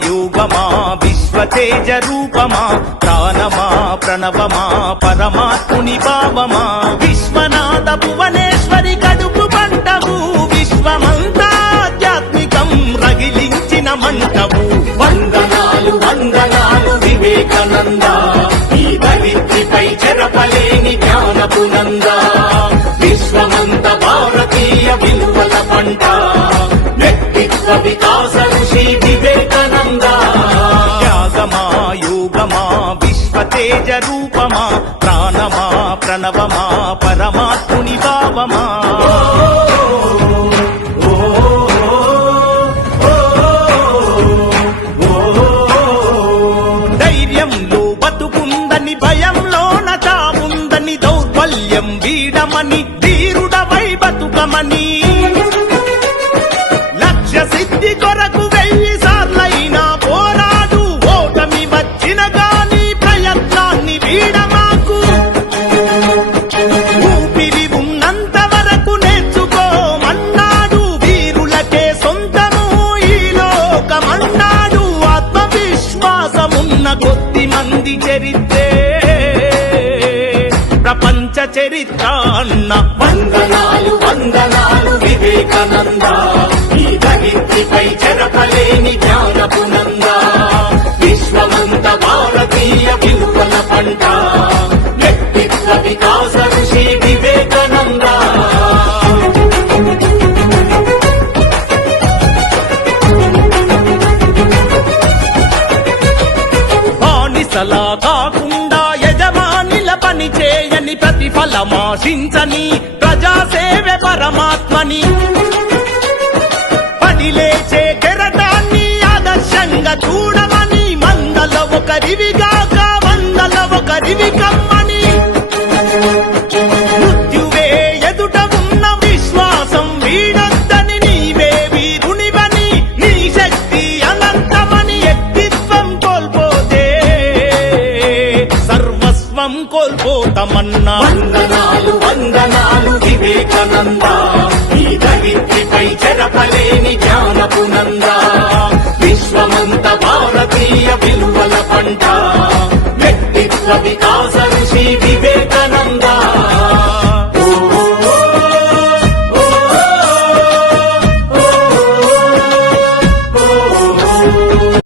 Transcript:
యోగమా విశ్వతేజ రూపమా ప్రాణమా ప్రణవమా పరమాత్ముని భావమా విశ్వనాథ భువనేశ్వరి కడుపు పంటవు విశ్వమంతా ఆధ్యాత్మికం రగిలించిన మంటవు వందనాలు వందనాలు వివేకానంద ఈ దరిద్రిపై చెరపలేని జ్ఞానపు నంద విశ్వమంత భారతీయ విలువల పంట వ్యక్తిత్వ వికాస ఋషి వివేకానంద త్యాగమా యోగమా విశ్వతేజ రూపమా ప్రాణమా ప్రణవమా పరమాత్ముని భావమా ధైర్యంలో బతుకుందని భయంలోన చావుందని దౌర్బల్యం వీడమని ధీరుడవై బతుకమని లక్ష్య సిద్ధి కొరకు 1000 సార్లైనా పోరాడు ఓటమి వచ్చిన గాని ప్రయత్నాన్ని వీడమాకు ఊపిరి ఉన్నంత వరకు నేర్చుకోమన్నాడు వీరులకే సొంతము ఈ లోకమన్నాడు ఆత్మవిశ్వాసమున్న కొద్ది మంది చరిత్రే ప్రపంచ చరిత్ర అన్న వందనాలు వందనాలు వివేకానంద ఈ దరిద్రిపై చెరపలేని జ్ఞానపు నంద విశ్వమంత భారతీయ విలువల పంట వ్యక్తిత్వ వికాస ఋషి వివేకానంద బానిసలా కాకుండా యజమానిల పని చేయని ప్రతిఫలమాశించని ప్రజాసేవే పరమాత్మని పడిలేచే కెరటాన్ని ఆదర్శంగా చూడమని మందల ఒకరివిగాక వందల ఒకరివి కమ్మని మృత్యువే ఎదుట ఉన్న విశ్వాసం వీడొద్దని నీవే వీరునివని నీ శక్తి అనంతమని వ్యక్తిత్వం కోల్పోతే సర్వస్వం కోల్పోతామన్నా వందనాలు వందనాలు వివేకానంద ఈ దరిద్రిపై చెరపలేని జ్ఞానపు నంద విశ్వమంత భారతీయ విలువల పంట వ్యక్తిత్వ వికాస